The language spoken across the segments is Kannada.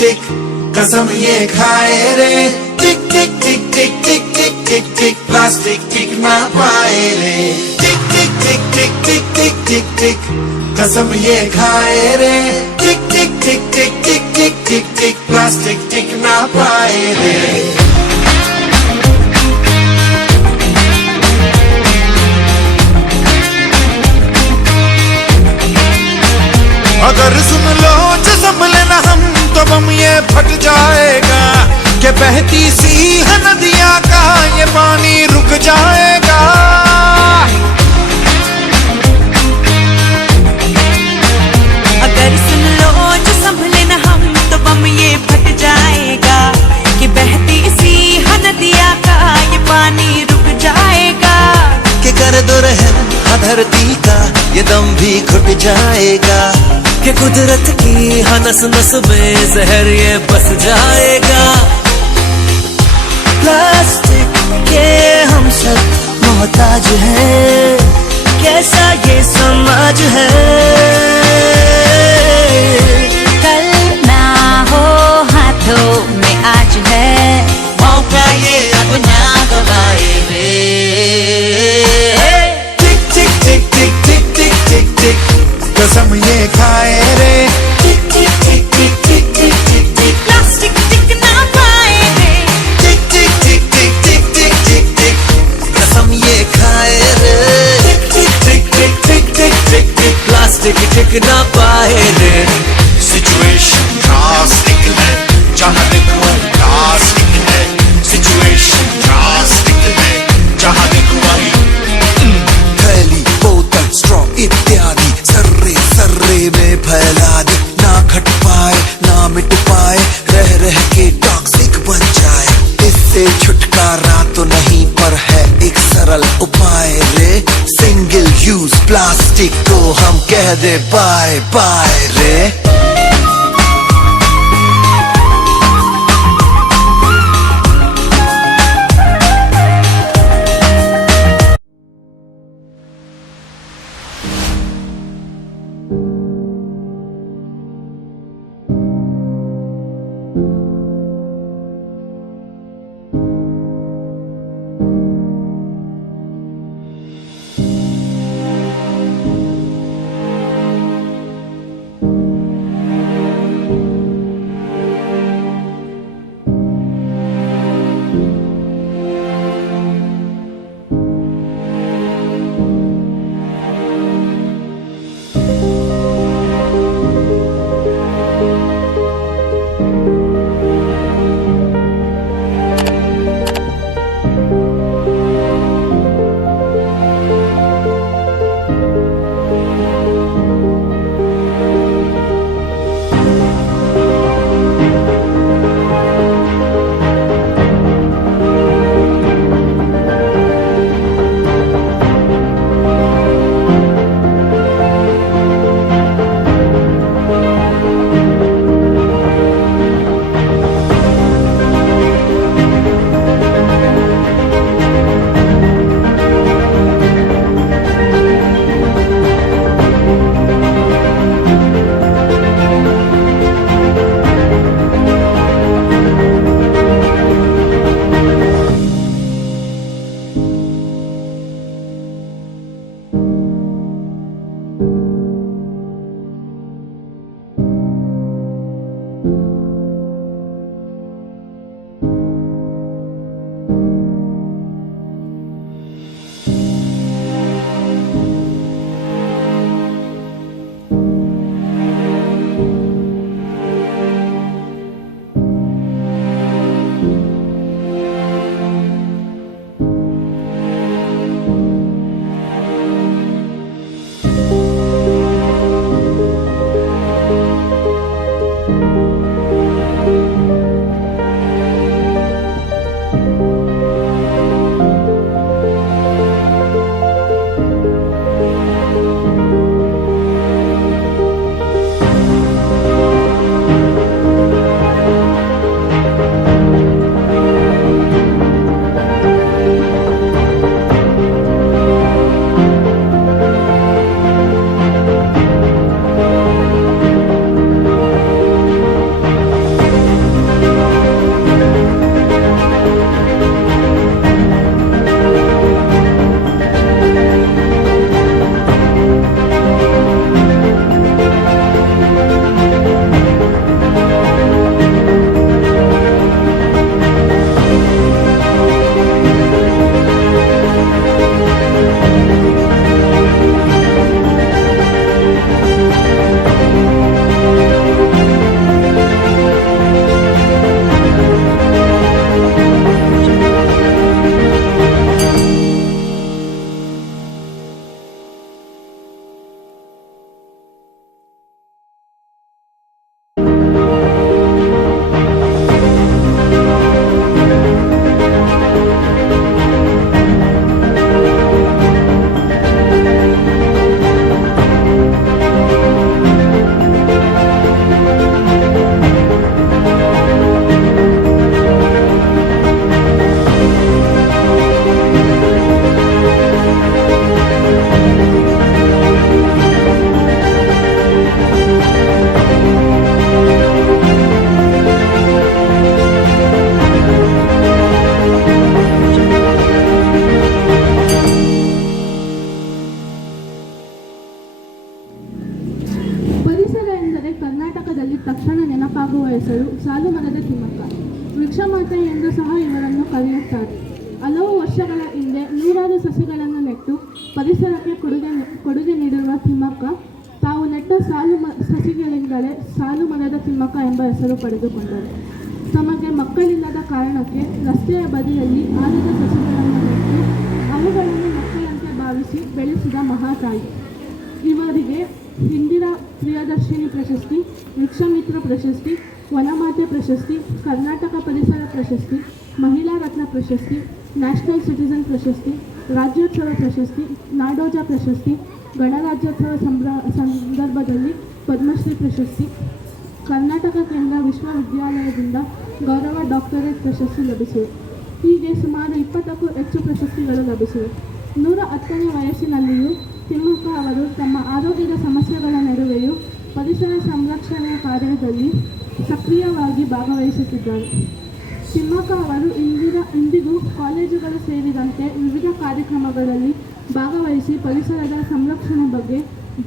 टिक कसम ये खाए रे, टिक टिक टिक टिक टिक टिक टिक टिक प्लास्टिक टिक ना पाए रे, टिक टिक टिक टिक टिक टिक टिक टिक कसम ये खाए रे, टिक टिक टिक टिक टिक टिक टिक टिक प्लास्टिक टिक ना पाए रे। अगर सुन लो जो संभले ना हम तो बम ये फट जाएगा, कि बहती सी है नदियां का ये पानी रुक जाएगा। अगर सुन लो जो संभले ना हम तो बम ये फट जाएगा, कि बहती सी है नदियां का ये पानी रुक जाएगा। कि कर दो रहम धरती का ये दम भी घुट जाएगा, कि कुदरत की हर नस नस में जहर ये बस जाएगा। प्लास्टिक के हम सब मोहताज हैं, कैसा ये समाज है। कल ना हो हाथों में आज है, मौका ये अब ना गवाए रे। टिक टिक टिक टिक टिक टिक टिक टिक कसम ये खाए रे, टिक टिक टिक टिक टिक टिक टिक टिक प्लास्टिक टिक ना पाए रे, टिक टिक टिक टिक टिक टिक टिक टिक कसम ये खाए रे, टिक टिक टिक टिक टिक टिक टिक प्लास्टिक टिक ना पाए रे। सिचुएशन ड्रास्टिक है, जहाँ देखो प्लास्टिक है, सिचुएशन ड्रास्टिक है, जहाँ देखो वही थैली बोतल स्ट्रॉ इत्यादि सर्रे सर्रे में फैला दे, ना घट पाए ना मिट पाए, रह रह के टॉक्सिक बन जाए। इससे छुटकारा तो नहीं पर है एक सरल उपाय रे, सिंगल यूज प्लास्टिक को हम कह दे बाय बाय रे। ಇಷ್ಟವಾಗುವ ಹೆಸರು ಸಾಲುಮರದ ತಿಮ್ಮಕ್ಕ. ವೃಕ್ಷಮಾತೆ ಎಂದು ಸಹ ಇವರನ್ನು ಕರೆಯುತ್ತಾರೆ. ಹಲವು ವರ್ಷಗಳ ಹಿಂದೆ ನೂರಾರು ಸಸಿಗಳನ್ನು ನೆಟ್ಟು ಪರಿಸರಕ್ಕೆ ಕೊಡುಗೆ ನೀಡಿರುವ ತಿಮ್ಮಕ್ಕ ತಾವು ನೆಟ್ಟ ಸಸಿಗಳಿಂದಲೇ ಸಾಲುಮರದ ತಿಮ್ಮಕ್ಕ ಎಂಬ ಹೆಸರು ಪಡೆದುಕೊಂಡರು. ತಮಗೆ ಮಕ್ಕಳಿಲ್ಲದ ಕಾರಣಕ್ಕೆ ರಸ್ತೆಯ ಬದಿಯಲ್ಲಿ ಆಲದ ಸಸಿಗಳನ್ನು ನೆಟ್ಟು ಅವುಗಳನ್ನು ಮಕ್ಕಳಂತೆ ಭಾವಿಸಿ ಬೆಳೆಸಿದ ಮಹಾತಾಯಿ. ಇವರಿಗೆ ಇಂದಿರಾ ಪ್ರಿಯದರ್ಶಿನಿ ಪ್ರಶಸ್ತಿ, ವೃಕ್ಷಮಿತ್ರ ಪ್ರಶಸ್ತಿ, ವನಮಾತೆ ಪ್ರಶಸ್ತಿ, ಕರ್ನಾಟಕ ಪರಿಸರ ಪ್ರಶಸ್ತಿ, ಮಹಿಳಾ ರತ್ನ ಪ್ರಶಸ್ತಿ, ನ್ಯಾಷನಲ್ ಸಿಟಿಸನ್ ಪ್ರಶಸ್ತಿ, ರಾಜ್ಯೋತ್ಸವ ಪ್ರಶಸ್ತಿ, ನಾಡೋಜ ಪ್ರಶಸ್ತಿ, ಗಣರಾಜ್ಯೋತ್ಸವ ಸಂದರ್ಭದಲ್ಲಿ ಪದ್ಮಶ್ರೀ ಪ್ರಶಸ್ತಿ, ಕರ್ನಾಟಕ ಕೇಂದ್ರ ವಿಶ್ವವಿದ್ಯಾಲಯದಿಂದ ಗೌರವ ಡಾಕ್ಟರೇಟ್ ಪ್ರಶಸ್ತಿ ಲಭಿಸಿವೆ. ಹೀಗೆ ಸುಮಾರು 20ಕ್ಕೂ ಹೆಚ್ಚು ಪ್ರಶಸ್ತಿಗಳು ಲಭಿಸಿವೆ. 110ನೇ ವಯಸ್ಸಿನಲ್ಲಿಯೂ ತಿಮ್ಮಕ್ಕ ಅವರು ತಮ್ಮ ಆರೋಗ್ಯದ ಸಮಸ್ಯೆಗಳ ನಡುವೆಯೂ ಪರಿಸರ ಸಂರಕ್ಷಣೆಯ ಕಾರ್ಯದಲ್ಲಿ ಸಕ್ರಿಯವಾಗಿ ಭಾಗವಹಿಸುತ್ತಿದ್ದಾರೆ. ತಿಮ್ಮಕ್ಕ ಅವರು ಇಂದಿಗೂ ಕಾಲೇಜುಗಳು ಸೇರಿದಂತೆ ವಿವಿಧ ಕಾರ್ಯಕ್ರಮಗಳಲ್ಲಿ ಭಾಗವಹಿಸಿ ಪರಿಸರದ ಸಂರಕ್ಷಣೆ ಬಗ್ಗೆ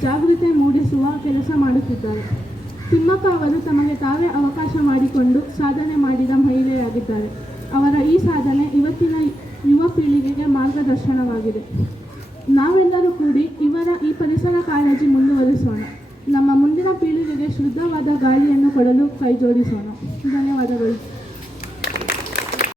ಜಾಗೃತಿ ಮೂಡಿಸುವ ಕೆಲಸ ಮಾಡುತ್ತಿದ್ದಾರೆ. ತಿಮ್ಮಕ್ಕ ಅವರು ತಮಗೆ ತಾವೇ ಅವಕಾಶ ಮಾಡಿಕೊಂಡು ಸಾಧನೆ ಮಾಡಿದ ಮಹಿಳೆಯಾಗಿದ್ದಾರೆ. ಅವರ ಈ ಸಾಧನೆ ಇವತ್ತಿನ ಯುವ ಪೀಳಿಗೆಗೆ ಮಾರ್ಗದರ್ಶನವಾಗಿದೆ. ನಾವೆಲ್ಲರೂ ಕೂಡಿ ಇವರ ಈ ಪರಿಸರ ಕಾಳಜಿ ಮುಂದುವರಿಸೋಣ. ನಮ್ಮ ಮುಂದಿನ ಪೀಳಿಗೆಗೆ ಶುದ್ಧವಾದ ಗಾಳಿಯನ್ನು ಕೊಡಲು ಕೈಜೋಡಿಸೋಣ. ಧನ್ಯವಾದಗಳು.